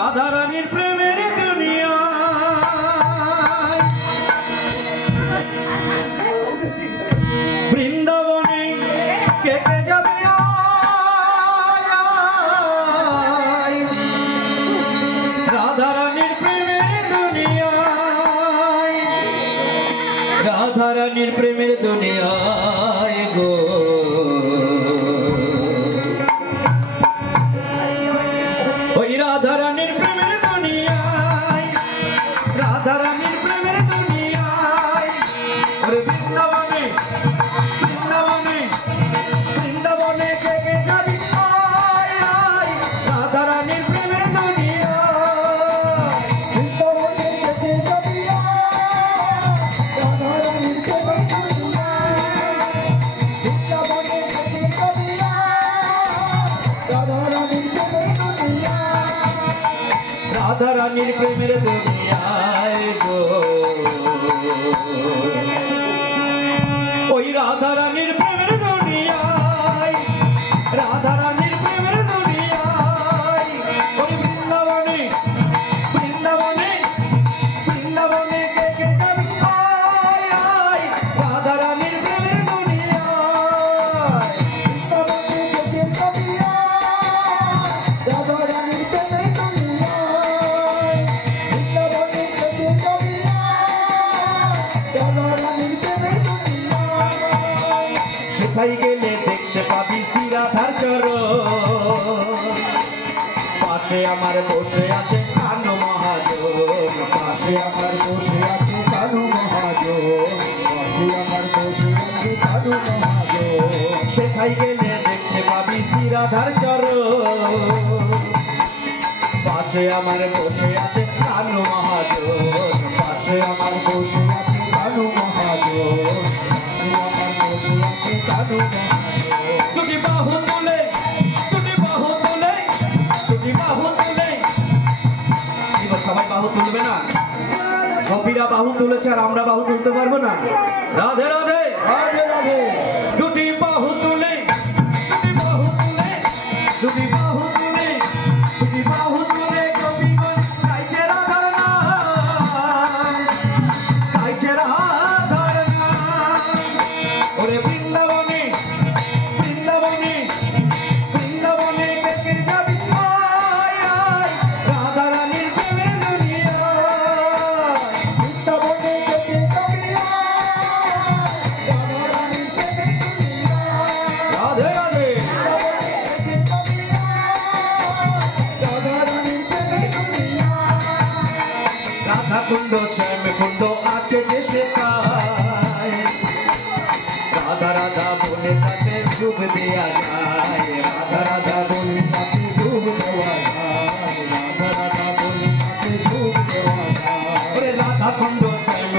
রাধা রানীর প্রেমের দুনিয়া বৃন্দাবনে কে কে যাবে রাধা রানীর প্রেমের দুনিয়ায় রাধা রানীর প্রেমের দুনিয়ায় গো ওই রাধা রানীর প্রেমের দুনিয়ায় রাধা রানীর প্রেমের দুনিয়ায় ওরে বৃন্দাবনে বৃন্দাবনে বৃন্দাবনে কে কে যাবি রাধা রানীর প্রেমের দুনিয়ায় বৃন্দাবনে কে কে যাবি রাধা রানীর প্রেমের দুনিয়ায় বৃন্দাবনে কে কে যাবি রাধা রানীর প্রেমের দুনিয়ায় রাধা রানীর প্রেমের দুনিয়ায় গো ওই রাধা রানীর প্রেমের দুনিয়ায় রাধা রানীর প্রেমের দুনিয়ায় ওই বৃন্দাবনে বৃন্দাবনে বৃন্দাবনে কে কে যাবি রাধা রানীর প্রেমের দুনিয়ায় বৃন্দাবনে কে কে যাবি রাধা রানীর প্রেমের দুনিয়ায় বৃন্দাবনে কে কে যাবি রাধা রানীর প্রেমের দুনিয়ায় সেখাই গেলে দেখতে পাবি শ্রীরাধার চরণ পাশে আমার বসে আছে কানু মহাজন পাশে আমার বসে আছে কানু মহাজন পাশে আমার বসে আছে কানু মহাজন সেখাই গেলে দেখতে পাবি শ্রীরাধার চরণ পাশে আমার বসে আছে কানু মহাজন পাশে আমার বসে আছে কানু মহাজন পাশে আমার বসে আছে কানু মহাজন দুটি বাহু তুলে দুটি বাহু তুলে দুটি বাহু তুলে এবার সবাই বাহু তুলবে না গোপীরা বাহু তুলেছে আর আমরা বাহু তুলতে পারবো না রাধে রাধে রাধে রাধে দুটি বাহু তুলে দুটি বাহু তুলে দুটি বাহু তুলে দুটি বাহু তুলে গোপীগণ গাইছে রাধার নাম গাইছে রাধার নাম ওরে বৃন্দাবনে বৃন্দাবনে বৃন্দাবনে কে কে যাবি রাধা রানীর প্রেমের দুনিয়ায় বৃন্দাবনে কে কে যাবি রাধা রানীর প্রেমের দুনিয়ায় রাধে রাধে বৃন্দাবনে কে কে যাবি রাধা রানীর প্রেমের দুনিয়ায় রাধা কুণ্ড শ্যাম কুণ্ড আছে যে সেখায় রাধা রাধা বলে তাকে ডুব দেয়া যায় রাধা রাধা বলে তাকে ডুব দেওয়া যায় রাধা রাধা বলে তাকে ডুব দেওয়া যায় রাধা কুণ্ড শ্যাম